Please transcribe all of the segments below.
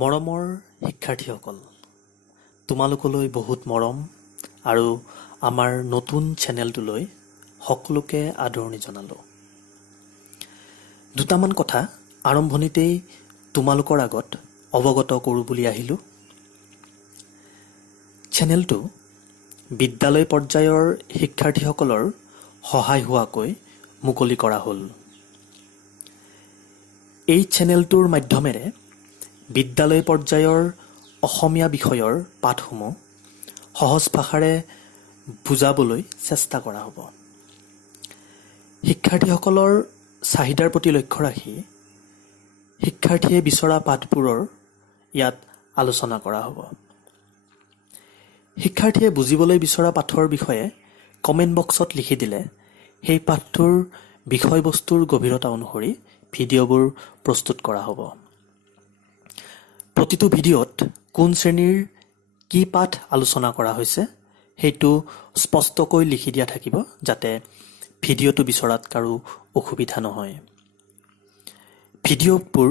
মৰমৰ শিক্ষাৰ্থীসকল, তোমালোকলৈ বহুত মৰম আৰু আমাৰ নতুন চেনেলটোলৈ সকলোকে আদৰণি জনালোঁ। দুটামান কথা আৰম্ভণিতেই তোমালোকৰ আগত অৱগত কৰোঁ বুলি আহিলোঁ। চেনেলটো বিদ্যালয় পৰ্যায়ৰ শিক্ষাৰ্থীসকলৰ সহায় হোৱাকৈ মুকলি কৰা হ'ল। এই চেনেলটোৰ মাধ্যমেৰে বিদ্যালয় পৰ্যায়ৰ অসমীয়া বিষয়ৰ পাঠসমূহ সহজ ভাষাৰে বুজাবলৈ চেষ্টা কৰা হ'ব। শিক্ষাৰ্থীসকলৰ চাহিদাৰ প্ৰতি লক্ষ্য ৰাখি শিক্ষাৰ্থীয়ে বিচৰা পাঠবোৰৰ ইয়াত আলোচনা কৰা হ'ব। শিক্ষাৰ্থীয়ে বুজিবলৈ বিচৰা পাঠৰ বিষয়ে কমেণ্ট বক্সত লিখি দিলে সেই পাঠটোৰ বিষয়বস্তুৰ গভীৰতা অনুসৰি ভিডিঅ'বোৰ প্ৰস্তুত কৰা হ'ব। প্ৰতিটো ভিডিঅ'ত কোন শ্ৰেণীৰ কি পাঠ আলোচনা কৰা হৈছে সেইটো স্পষ্টকৈ লিখি দিয়া থাকিব, যাতে ভিডিঅ'টো বিচৰাত কাৰো অসুবিধা নহয়। ভিডিঅ'বোৰ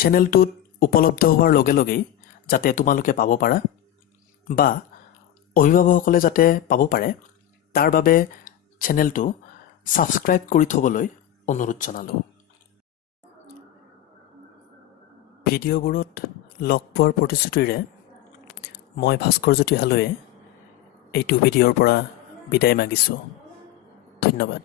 চেনেলটোত উপলব্ধ হোৱাৰ লগে লগেই যাতে তোমালোকে পাব পাৰা বা অভিভাৱকসকলে যাতে পাব পাৰে, তাৰ বাবে চেনেলটো ছাবস্ক্ৰাইব কৰি থ'বলৈ অনুৰোধ জনালোঁ। ভিডিঅ'বোৰত লগ পোৱাৰ প্ৰতিশ্ৰুতিৰে মই ভাস্কৰজ্যোতি হালৈয়ে এইটো ভিডিঅ'ৰ পৰা বিদায় মাগিছোঁ। ধন্যবাদ।